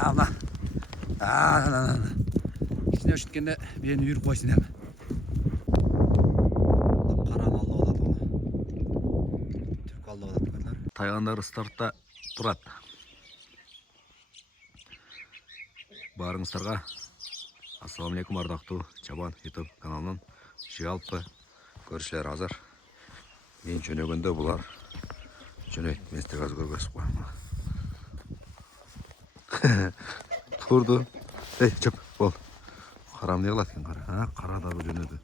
Мына. Кичине өшүткенде мени үйрүп койсун эми. Каран алып атат оны. Түрк алып атат экен. Тайгандар стартта турат. Барыңыздарга ассаламу алейкум ардактуу Чабан YouTube каналынын жалпы көрүүчүлөр азыр. Мен жөнөгөндө булар жөнөйт. Мен силерге азыр көргөзүп коем. Турду. Эй, чөп, бол. Карам не кылат экен кара? Кара дагы жөнөдү.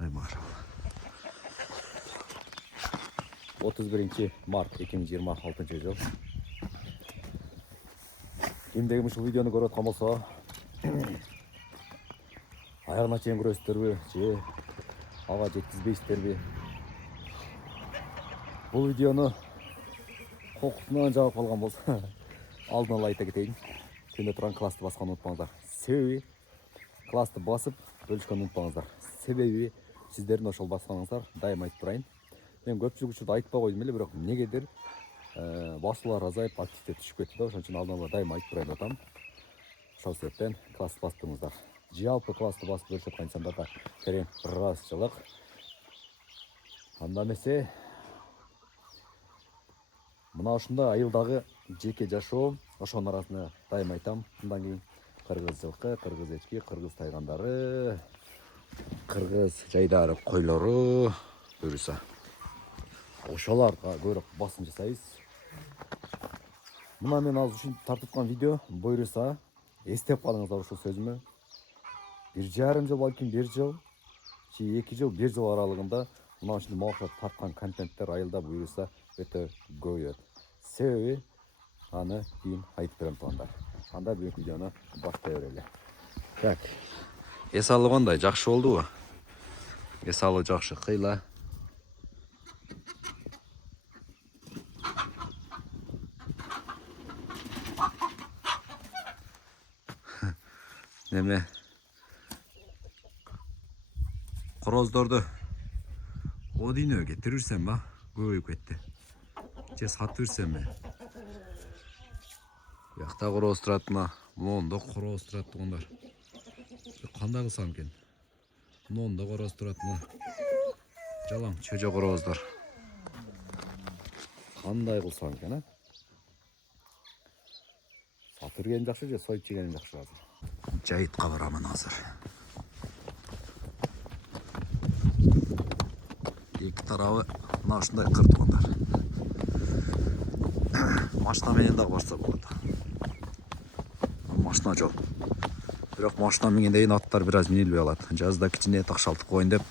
Ай, машалла. 31 март 2026 жыл. Кимдеги ушул видеону көрүп аткан болсо, аягына чейин көрөсүздөрбү же ага жеткизбейсиздерби? Бул видеону кокусунан жаап алган болсо, алдын ала айта кетейин. Түндө турган классты басканды унутпаңыздар. Себеби классты басып бөлүшкөндү унутпаңыздар. Себеби сиздердин ошол басканыңыздар дайыма айтып турайын. Мен көпчүлүк учурда айтпай койдум эле, бирок негедир басуулар азайып, активдер түшүп кетти да. Ошон үчүн алдын ала дайыма айтып турайын атам. Ошол себептен класс бастыңыздар. Жалпы классты басып бөлүшүп аткан инсандарга терең ыраазычылык. Анда эмесе мына ушундай айылдагы жеке жашоо, ошонун арасында дайыма айтам. Андан кийин кыргыз жылкы, кыргыз эчки, кыргыз тайгандары, кыргыз жайдары койлору буюрса. Ошоларга көбүрөөк басым жасайбыз. Мына мен азыр ушинтип тартыпкан видео буюрса, эстеп калыңыздар ушул сөзүмө. 1,5 жыл, балким 1 жыл, же 2 жыл, 1 жыл аралыгында мына ушинтип максат тарткан контенттер айылда буюрса өтө көбөйөт. Себеби аны кийин айтып берем туугандар. Анда бүгүнкү видеону баштай берели. Так. Эс алуу кандай? Жакшы болдубу? Эс алуу жакшы, кыйла. Неме? Короздорду одийнө кетирип жүрсөм ба? Көбөйүп кетти. Же сатып жүрсөмбү? Бuyakta короз турат мына. Мондо короз турат туугандар. Кандай кылсам экен? Мондо короз турат мына. Жалаң чөжө короздор. Кандай кылсам экен, а? Сатып жүргеним жакшы же союп жегеним жакшы азыр? Жайытка барамын азыр. Эки тарабы мына ушундай кыр туугандар. Машина менен дагы барса болот. Машина жок. Бирок машина мингенден аттар бир аз минилбей алат. Жазда кичине такшалтып коеюн деп,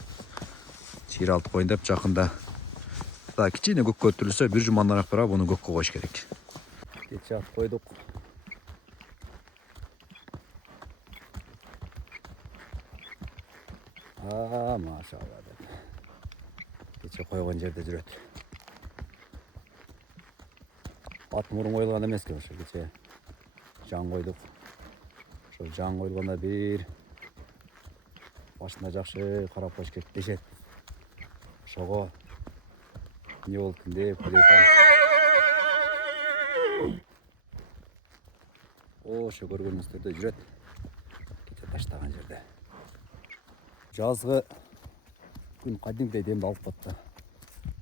чыйралтып коеюн деп жакында. Да кичине көк көтүрүлсө бир жумадан ак барап, буну көккө коюш керек. Кече ат койдук. Машалла деп. Кече койгон жерде жүрөт. Ат мурун коюлган эмес экен ошо кече. Жан койдук. Ошо жан коюлганда бир башында жакшы карап коюш керек дешет. Ошого не болуп экен деп ойлойм. Ошо көргөнүңүздөрдө жүрөт. Кече таштаган жерде. Жазгы күн кадимдей демди алып калат.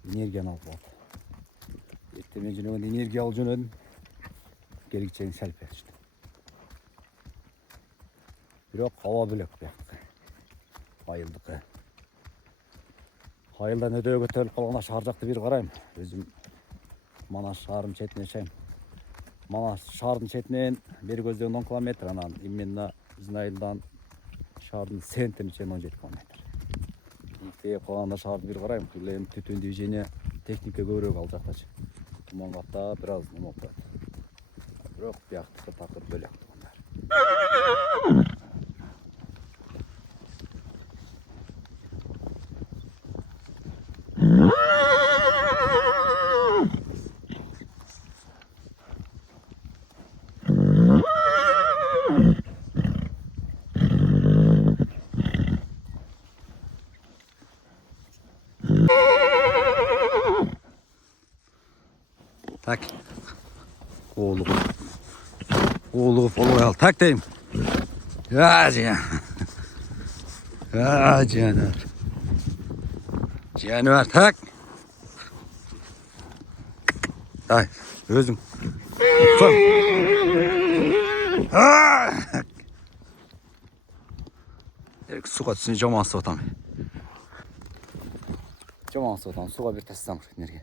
Энергияны алып калат. Эртең мен жөнөгөндө энергия алып жөнөдүм. Келгичен шалп беришти. Бирок аба бөлөк бияктыкы. Айылдыкы. Айылдан өтө көтөрүлүп калганда шаар жакты бир карайм. Өзүм Манас шаарынын четине жашайм. Манас шаардын четинен бери көздөн 10 километр, анан именно биздин айылдан шаардын центрине чейин 17 километр. Ийгиктеп калганда шаарды бир карайм. Эми түтүн движение техника көбүрөөк ал жактачы. Туман каптап бир аз неме болуп турат. Бирок бияктыкы такыр бөлөк туугандар. Так. Oğlu follow al. Tak deyim. Ya cihan. Ya cihan ver. Cihan ver tak. Ay özüm. Son. Suga түсіне жаман сотам. Жаман сотам. Суға бір тастам нерге.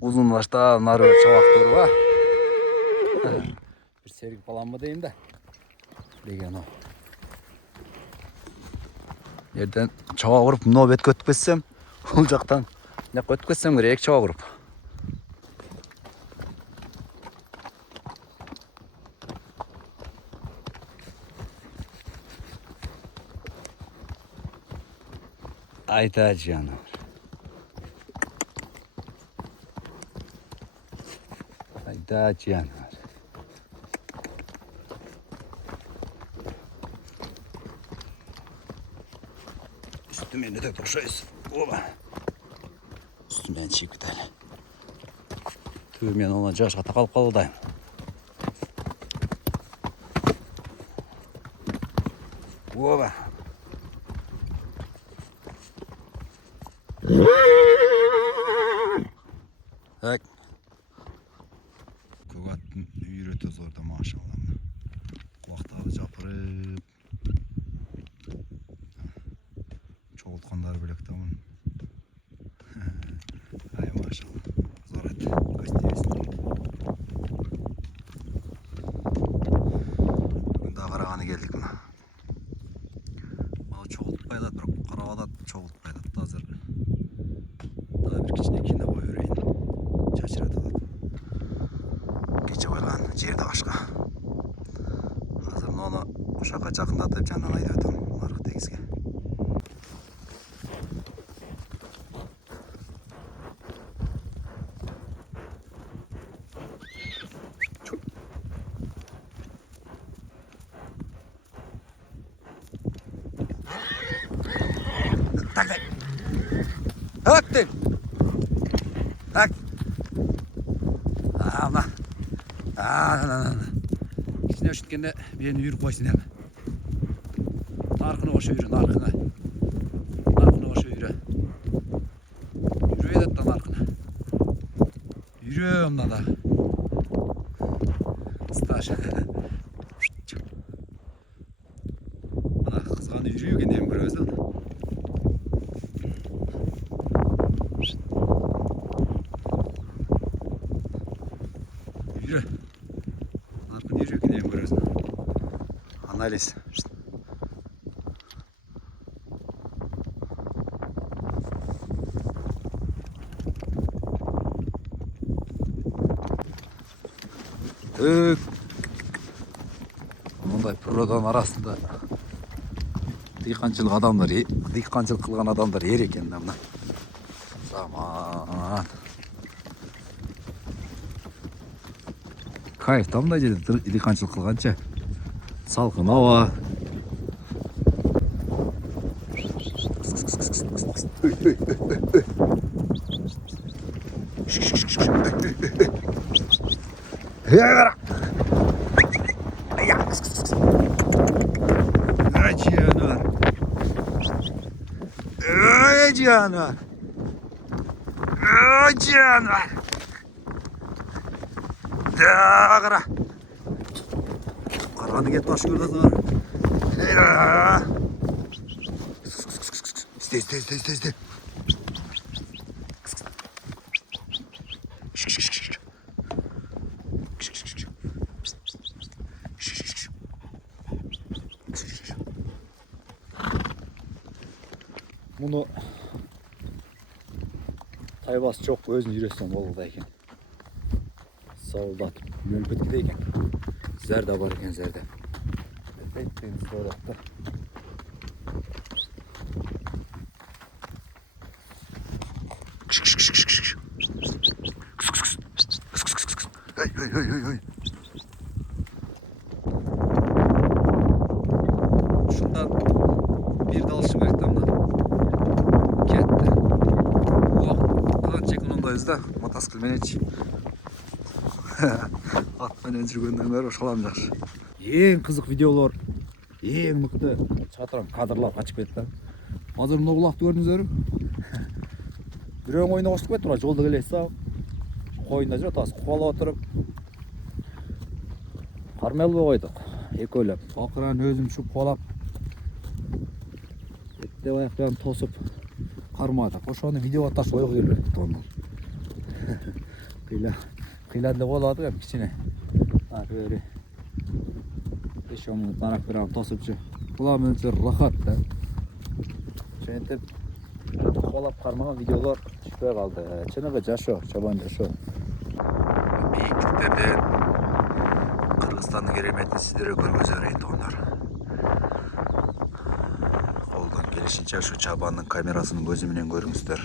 Uzun başta narı çavak doğru var. Bir sevgi falan mı diyeyim de. Degen o. Yerden çava vurup nöbet götürsem olacaktan ne götürsem gerek çava vurup. Ayta canım. Ayta canım. Üstüme ne de boşayız. Oba. Üstümden çık gidelim. Tüymen olacak aşağı kalıp kalıdayım. Oba. Tak. Kovatın yürütüz orada maşallah. Vaktalı japırıp. Çoğultkanları bilek tamam. Ay maşallah. Zor et. Gösteriyorsun. Bugün daha Karavan'a geldik mi? Bana çoğultmayla durup Karavada çoğultmayla hazır. Daha bir kişinin ikinde koy yüreğin. Çaçırat alalım. Gece koyulan yerde başka. Hazır onu uşağa çakındatıp candan aydı ötem. Marık denizge. Tak tak. Tak tak. Tak. Ama. İçine üşütkende beni yürü koysun hemen. Narkını koşu yürü, narkını. Narkını koşu yürü. Yürü edet da narkını. Yürü onunla da. Staj. Ana kızganı yürüyor ki neyim görüyoruz lan. Yürü. Narkını yürüyor ki neyim görüyoruz lan. Analiz. Bunday pırrodan arasında dıykançılık adamlar, dıykançılık kılgan adamlar yer eкен de buna. Zaman. Kayıf tam da жерде dıykançılık kılgança. Salkın hava. Canavar. Canavar. Dağıra. Karanı get taş gördü var. İste. Bunu Taybas çok özün yürüyorsan oldu ekan. Soldat mülkütkide ekan. Zerde var ekan zerde. Bettiğimiz doğrattı. Hey. Şundan bir dalışım reklamda. Ketdi. Oh, qancha kunundayız da motosikl men hiç. Ат менен жүргөндөн көрө ошолам жакшы. Эң кызык видеолор, эң мыкты чатырам кадрлар качып кетти. Азыр мына булакты көрдүңүзбү? Бирөөң ойногоч деп тура жолдо келесиз, койунда жүрөт, азыр кубалап отуруп. Кармелбой койдук, экөөлөп. Акырын өзүм шуп кубалап. Эте аяктарын тосуп кармадык. Ошону видеого ташып ойго келбепти ону. Кыйлады болот эми кичине. Бери. 5-10 мүнөт нарак бирам тосупчу. Була менче рахат да. Ошентип кубалап кармаган видеолор түшпөй калды. Чыныгы жашоо, чобан жашоо. Бийиктиктерден Кыргызстандын кереметин сиздерге көргөзө берейин туугандар. Колдон келишинче ушу чабандын камерасын көзү менен көрүңүздөр.